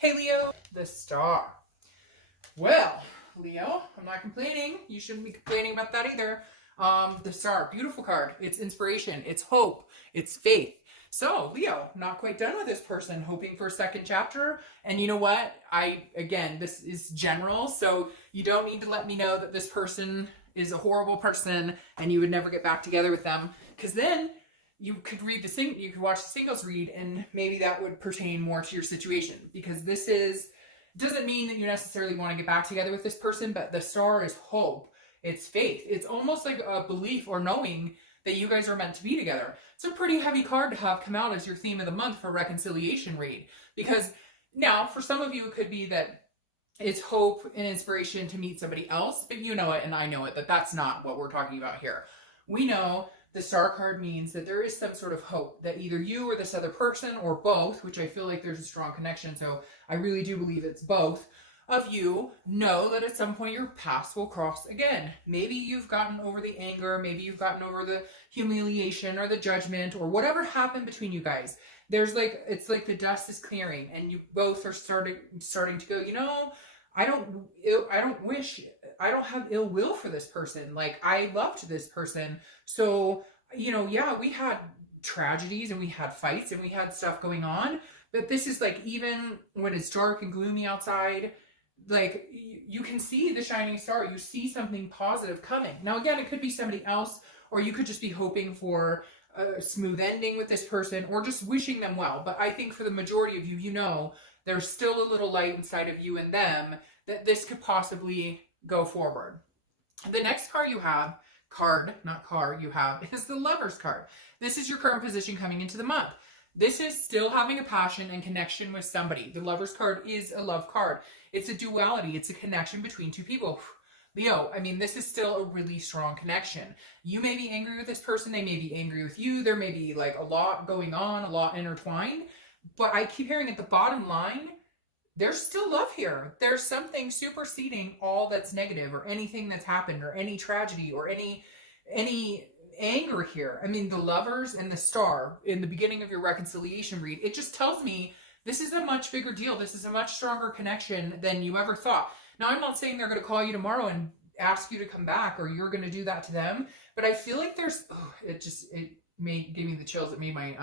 Hey Leo, the star. Well, Leo, I'm not complaining. You shouldn't be complaining about that either. The star, beautiful card. It's inspiration, it's hope, it's faith. So, Leo, not quite done with this person, hoping for a second chapter. And you know what? Again, this is general, so you don't need to let me know that this person is a horrible person and you would never get back together with them. Because then you could you could watch the singles read, and maybe that would pertain more to your situation. Because doesn't mean that you necessarily want to get back together with this person, but the star is hope. It's faith. It's almost like a belief or knowing that you guys are meant to be together. It's a pretty heavy card to have come out as your theme of the month for reconciliation read. Because now, for some of you, it could be that it's hope and inspiration to meet somebody else, but you know it and I know it, that that's not what we're talking about here. We know the star card means that there is some sort of hope that either you or this other person, or both, which I feel like there's a strong connection, so I really do believe it's both of you, know that at some point your paths will cross again. Maybe you've gotten over the anger, maybe you've gotten over the humiliation or the judgment or whatever happened between you guys. It's like the dust is clearing and you both are starting to go, you know, I don't have ill will for this person. Like, I loved this person. So, you know, yeah, we had tragedies and we had fights and we had stuff going on, but this is like, even when it's dark and gloomy outside, like, you can see the shining star. You see something positive coming. Now, again, it could be somebody else, or you could just be hoping for a smooth ending with this person, or just wishing them well. But I think for the majority of you, you know, there's still a little light inside of you and them that this could possibly go forward. The next card you have, is the Lover's card. This is your current position coming into the month. This is still having a passion and connection with somebody. The Lover's card is a love card. It's a duality. It's a connection between two people. Leo, I mean, this is still a really strong connection. You may be angry with this person. They may be angry with you. There may be like a lot going on, a lot intertwined. But I keep hearing at the bottom line, there's still love here. There's something superseding all that's negative or anything that's happened or any tragedy or any anger here. I mean, the Lovers and the Star in the beginning of your reconciliation read, it just tells me this is a much bigger deal. This is a much stronger connection than you ever thought. Now, I'm not saying they're going to call you tomorrow and ask you to come back or you're going to do that to them, but I feel like there's, it gave me the chills. It made my,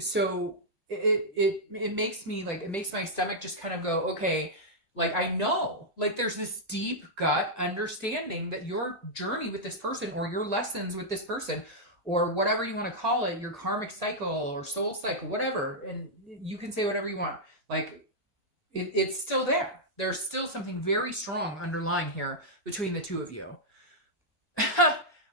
so it makes me like, it makes my stomach just kind of go, okay, like, I know, like, there's this deep gut understanding that your journey with this person, or your lessons with this person, or whatever you want to call it, your karmic cycle or soul cycle, whatever, and you can say whatever you want, like, it's still there. There's still something very strong underlying here between the two of you.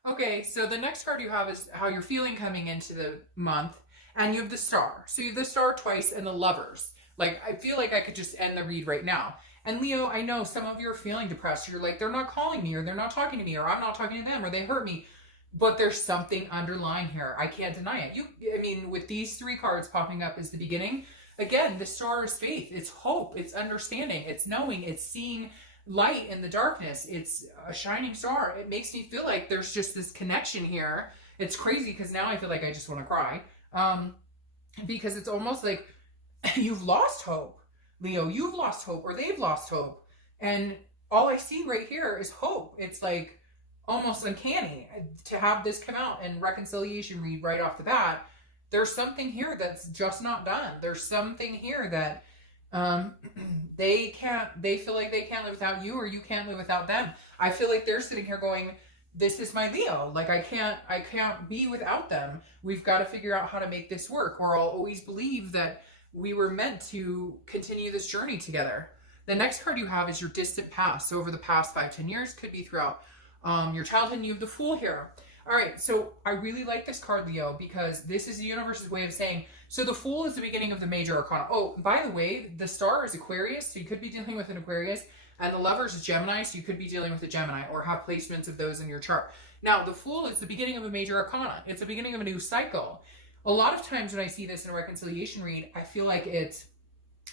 Okay, so the next card you have is how you're feeling coming into the month, and you have the Star. So you have the Star twice and the Lovers. Like, I feel like I could just end the read right now. And Leo, I know some of you are feeling depressed. You're like, they're not calling me, or they're not talking to me, or I'm not talking to them, or they hurt me. But there's something underlying here. I can't deny it. I mean, with these three cards popping up as the beginning, again, the Star is faith. It's hope. It's understanding. It's knowing. It's seeing light in the darkness. It's a shining star. It makes me feel like there's just this connection here. It's crazy because now I feel like I just want to cry. Because it's almost like you've lost hope. Leo, you've lost hope, or they've lost hope. And all I see right here is hope. It's like almost uncanny to have this come out and reconciliation read right off the bat. There's something here that's just not done. There's something here that they feel like they can't live without you, or you can't live without them. I feel like they're sitting here going, this is my Leo. Like, I can't be without them. We've got to figure out how to make this work, or I'll always believe that we were meant to continue this journey together. The next card you have is your distant past. So over the past 5-10 years, could be throughout your childhood, and you have the Fool here. All right, so I really like this card, Leo, because this is the universe's way of saying, so the Fool is the beginning of the major arcana. Oh, by the way, the Star is Aquarius, so you could be dealing with an Aquarius, and the Lovers is Gemini, so you could be dealing with a Gemini, or have placements of those in your chart. Now, the Fool is the beginning of a major arcana. It's the beginning of a new cycle. A lot of times when I see this in a reconciliation read, I feel like it's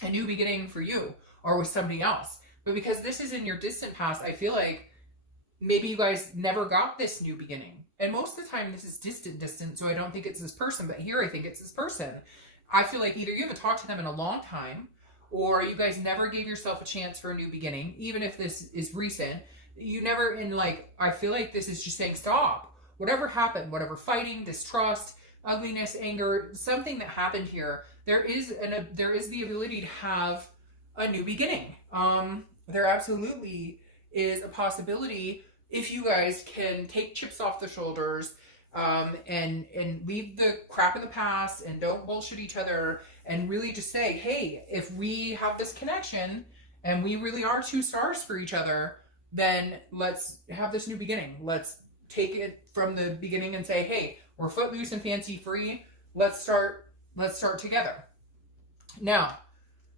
a new beginning for you or with somebody else. But because this is in your distant past, I feel like maybe you guys never got this new beginning. And most of the time this is distant, so I don't think it's this person. But here I think it's this person. I feel like either you haven't talked to them in a long time, or you guys never gave yourself a chance for a new beginning. Even if this is recent, you never, in like, I feel like this is just saying stop. Whatever happened, whatever fighting, distrust, ugliness, anger, something that happened here, there is the ability to have a new beginning. There absolutely is a possibility if you guys can take chips off the shoulders, and leave the crap in the past and don't bullshit each other, and really just say, hey, if we have this connection and we really are two stars for each other, then let's have this new beginning. Let's take it from the beginning and say, hey, we're footloose and fancy free. Let's start together. Now,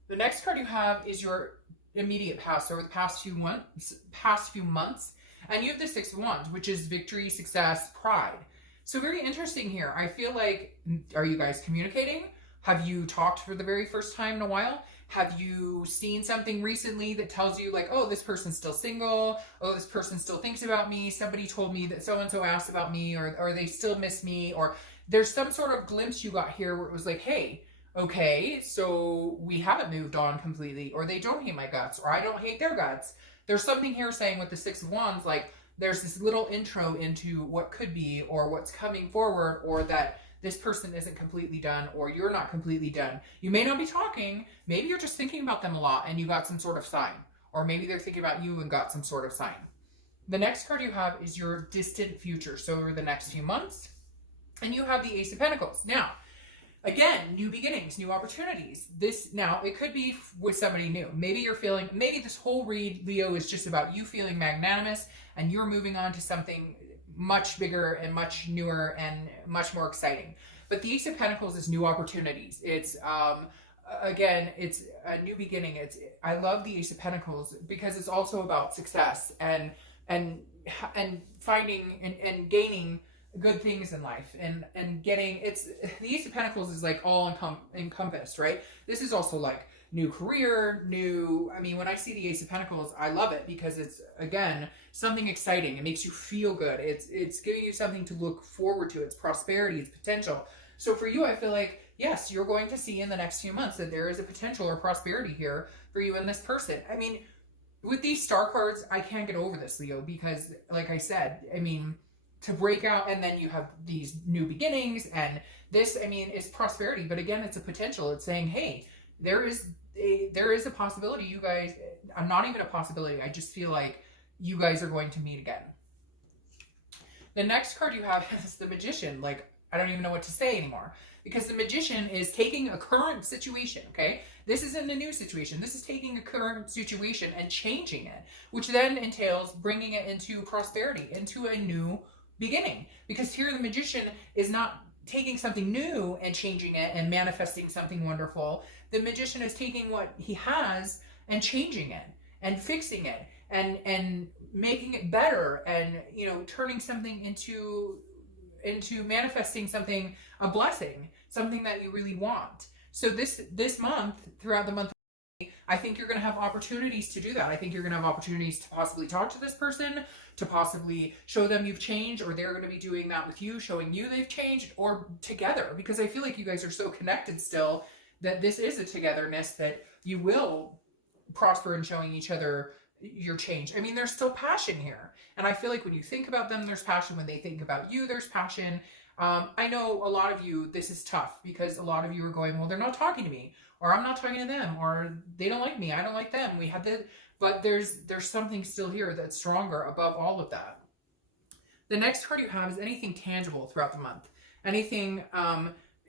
the next card you have is your immediate past, or the past few months, and you have the Six of Wands, which is victory, success, pride. So very interesting here. I feel like, are you guys communicating? Have you talked for the very first time in a while? Have you seen something recently that tells you like, oh, this person's still single. Oh, this person still thinks about me. Somebody told me that so-and-so asked about me, or they still miss me, or there's some sort of glimpse you got here where it was like, hey, okay, so we haven't moved on completely, or they don't hate my guts, or I don't hate their guts. There's something here saying with the Six of Wands, like there's this little intro into what could be, or what's coming forward, or that this person isn't completely done, or you're not completely done. You may not be talking. Maybe you're just thinking about them a lot and you got some sort of sign, or maybe they're thinking about you and got some sort of sign. The next card you have is your distant future. So over the next few months, and you have the Ace of Pentacles. Now, again, new beginnings, new opportunities. Now, it could be with somebody new. Maybe you're feeling, maybe this whole read, Leo, is just about you feeling magnanimous and you're moving on to something much bigger and much newer and much more exciting. But the Ace of Pentacles is new opportunities. It's, again, it's a new beginning. I love the Ace of Pentacles because it's also about success and finding and gaining good things in life, and getting, the Ace of Pentacles is like all encompassed, right? This is also like new career, I mean, when I see the Ace of Pentacles, I love it because it's, again, something exciting. It makes you feel good. It's giving you something to look forward to. It's prosperity, it's potential. So for you, I feel like, yes, you're going to see in the next few months that there is a potential or prosperity here for you and this person. I mean, with these star cards, I can't get over this, Leo, because like I said, I mean, to break out, and then you have these new beginnings, and this, I mean, is prosperity, but again, it's a potential. It's saying, hey, there is a possibility you guys, I'm not even a possibility, I just feel like you guys are going to meet again. The next card you have is the Magician. Like, I don't even know what to say anymore, because the Magician is taking a current situation, okay? This isn't a new situation. This is taking a current situation and changing it, which then entails bringing it into prosperity, into a new beginning. Because here the Magician is not taking something new and changing it and manifesting something wonderful. The Magician is taking what he has and changing it and fixing it and making it better, and, you know, turning something into manifesting something, a blessing, something that you really want. So this month, throughout the month, I think you're going to have opportunities to do that. I think you're going to have opportunities to possibly talk to this person, to possibly show them you've changed, or they're going to be doing that with you, showing you they've changed, or together, because I feel like you guys are so connected still that this is a togetherness that you will prosper in showing each other your change. I mean, there's still passion here. And I feel like when you think about them, there's passion. When they think about you, there's passion. I know a lot of you, this is tough because a lot of you are going, well, they're not talking to me, or I'm not talking to them, or they don't like me, I don't like them. But there's something still here that's stronger above all of that. The next card you have is anything tangible throughout the month. Anything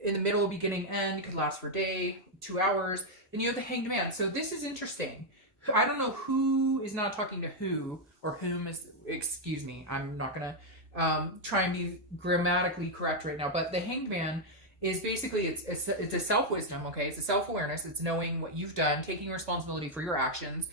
in the middle, beginning, end, could last for a day, 2 hours. Then you have the Hanged Man. So this is interesting. I don't know who is not talking to who, or whom is, excuse me, I'm not going to try and be grammatically correct right now, but the Hanged Man is basically, it's a self-wisdom, okay? It's a self-awareness. It's knowing what you've done, taking responsibility for your actions,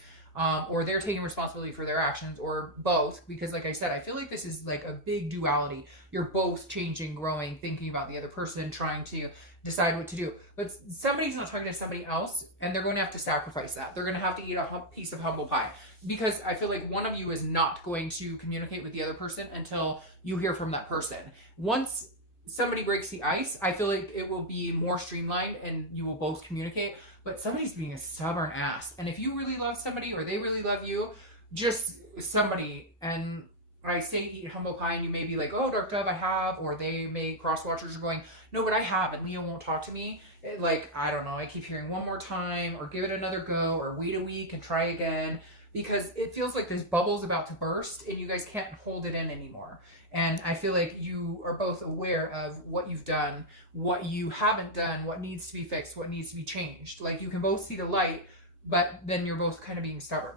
or they're taking responsibility for their actions, or both, because like I said, I feel like this is like a big duality. You're both changing, growing, thinking about the other person, trying to decide what to do. But somebody's not talking to somebody else, and they're going to have to sacrifice that. They're going to have to eat a piece of humble pie, because I feel like one of you is not going to communicate with the other person until you hear from that person. Once somebody breaks the ice, I feel like it will be more streamlined and you will both communicate. But somebody's being a stubborn ass. And if you really love somebody or they really love you, just somebody, and I say eat humble pie and you may be like, oh, Dark Dove, I have, or they may, cross watchers are going, no, but I have, and Leo won't talk to me. Like, I don't know, I keep hearing one more time, or give it another go, or wait a week and try again, because it feels like this bubble's about to burst and you guys can't hold it in anymore. And I feel like you are both aware of what you've done, what you haven't done, what needs to be fixed, what needs to be changed. Like, you can both see the light, but then you're both kind of being stubborn.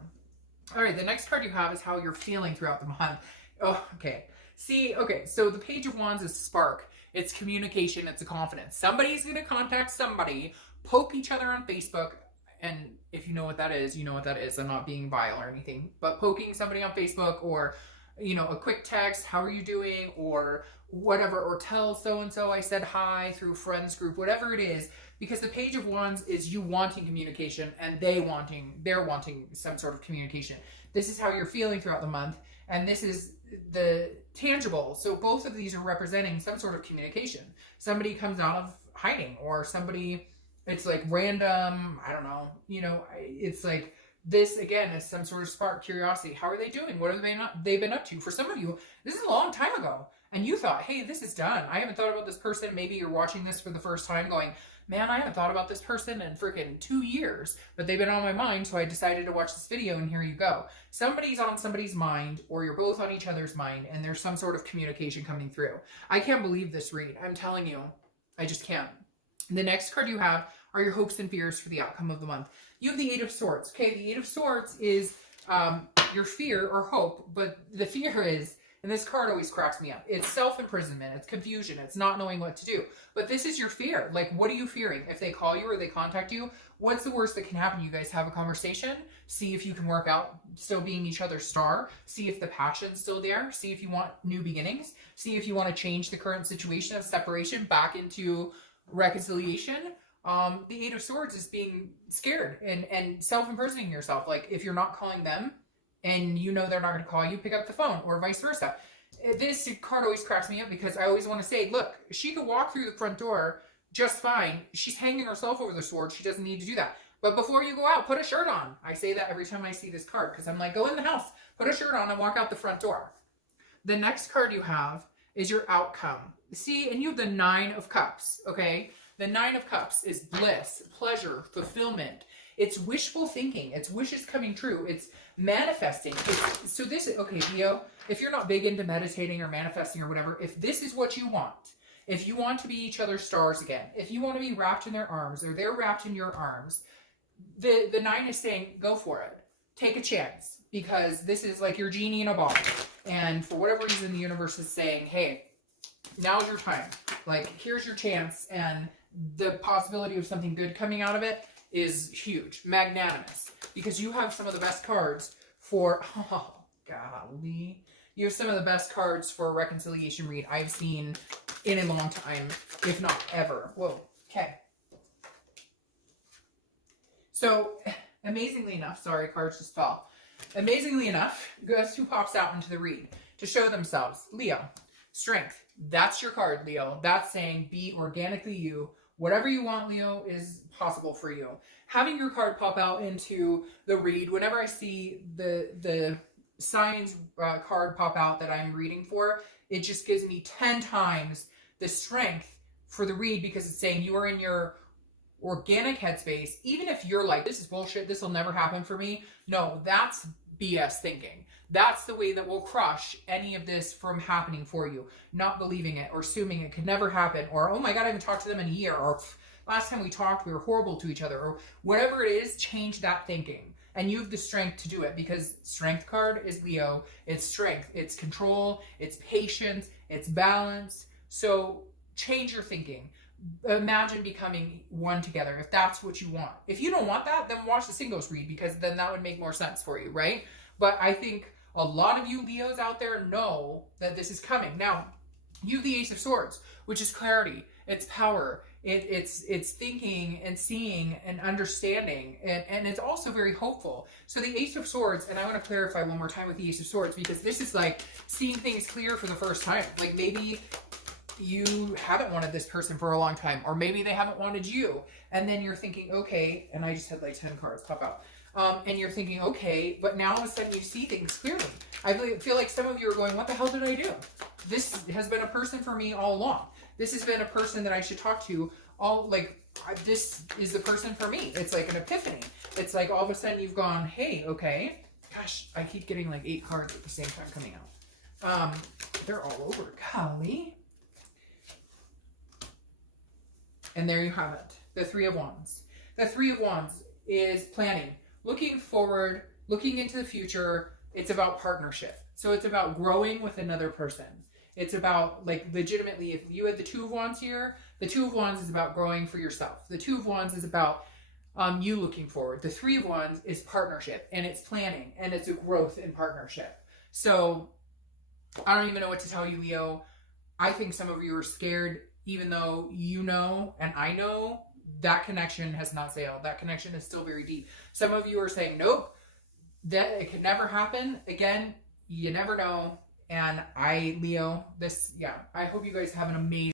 All right, the next card you have is how you're feeling throughout the month. Oh, okay. See, okay, so the Page of Wands is spark. It's communication, it's a confidence. Somebody's going to contact somebody, poke each other on Facebook, and if you know what that is, you know what that is. I'm not being vile or anything, but poking somebody on Facebook, or, you know, a quick text, how are you doing, or whatever, or tell so-and-so I said hi through friends group, whatever it is, because the Page of Wands is you wanting communication and they're wanting some sort of communication. This is how you're feeling throughout the month, and this is the tangible. So both of these are representing some sort of communication. Somebody comes out of hiding, or somebody, it's like random, I don't know, you know, it's like this again is some sort of spark, curiosity. How are they doing? What have they been up to? For some of you, this is a long time ago and you thought, hey, this is done. I haven't thought about this person. Maybe you're watching this for the first time going, man, I haven't thought about this person in freaking 2 years, but they've been on my mind, so I decided to watch this video, and here you go. Somebody's on somebody's mind, or you're both on each other's mind, and there's some sort of communication coming through. I can't believe this read. I'm telling you, I just can't. The next card you have are your hopes and fears for the outcome of the month. You have the Eight of Swords. Okay, the Eight of Swords is your fear or hope, but the fear is, and this card always cracks me up, it's self-imprisonment, it's confusion, it's not knowing what to do. But this is your fear. Like, what are you fearing? If they call you or they contact you, what's the worst that can happen? You guys have a conversation, see if you can work out still being each other's star, see if the passion's still there, see if you want new beginnings, see if you want to change the current situation of separation back into reconciliation. The Eight of Swords is being scared and self-imprisoning yourself. Like, if you're not calling them, and you know they're not going to call you, pick up the phone, or vice versa. This card always cracks me up because I always want to say, look, she could walk through the front door just fine. She's hanging herself over the sword. She doesn't need to do that. But before you go out, put a shirt on. I say that every time I see this card because I'm like, go in the house, put a shirt on, and walk out the front door. The next card you have is your outcome. See, and you have the Nine of Cups, okay? The Nine of Cups is bliss, pleasure, fulfillment. It's wishful thinking. It's wishes coming true. It's manifesting. So this is, okay, Leo, if you're not big into meditating or manifesting or whatever, if this is what you want, if you want to be each other's stars again, if you want to be wrapped in their arms or they're wrapped in your arms, the Nine is saying, go for it. Take a chance, because this is like your genie in a bottle. And for whatever reason, the universe is saying, hey, now's your time. Like, here's your chance. And the possibility of something good coming out of it is huge, magnanimous, because you have some of the best cards for, oh, golly, you have some of the best cards for a reconciliation read I've seen in a long time, if not ever. Whoa, okay. So, amazingly enough, sorry, cards just fell. Amazingly enough, guess who pops out into the read to show themselves? Leo. Strength. That's your card, Leo. That's saying be organically you. Whatever you want, Leo, is possible for you. Having your card pop out into the read, whenever I see the signs card pop out that I'm reading for, it just gives me 10 times the strength for the read, because it's saying you are in your organic headspace. Even if you're like, this is bullshit, this will never happen for me. No, that's BS thinking. That's the way that will crush any of this from happening for you. Not believing it or assuming it could never happen, or, oh my God, I haven't talked to them in a year, or last time we talked, we were horrible to each other, or whatever it is, change that thinking. And you have the strength to do it, because strength card is Leo. It's strength, it's control, it's patience, it's balance. So change your thinking. Imagine becoming one together if that's what you want. If you don't want that, then watch the singles read, because then that would make more sense for you, right? But I think a lot of you Leos out there know that this is coming. Now, you have the Ace of Swords, which is clarity, it's power, it's thinking and seeing and understanding, and it's also very hopeful. So the Ace of Swords, and I want to clarify one more time with the Ace of Swords, because this is like seeing things clear for the first time. Like, maybe you haven't wanted this person for a long time, or maybe they haven't wanted you. And then you're thinking, okay, and I just had like 10 cards pop out. And you're thinking, okay, but now all of a sudden you see things clearly. I feel like some of you are going, what the hell did I do? This has been a person for me all along. This has been a person that I should talk to all, like, this is the person for me. It's like an epiphany. It's like all of a sudden you've gone, hey, okay. Gosh, I keep getting like 8 cards at the same time coming out. They're all over. Golly. And there you have it. The Three of Wands. The Three of Wands is planning, looking forward, looking into the future. It's about partnership. So it's about growing with another person. It's about, like, legitimately, if you had the Two of Wands here, the Two of Wands is about growing for yourself. The Two of Wands is about you looking forward. The Three of Wands is partnership, and it's planning, and it's a growth in partnership. So I don't even know what to tell you, Leo. I think some of you are scared, even though you know, and I know, that connection has not sailed. That connection is still very deep. Some of you are saying, nope, that it could never happen. Again, you never know. And Leo, I hope you guys have an amazing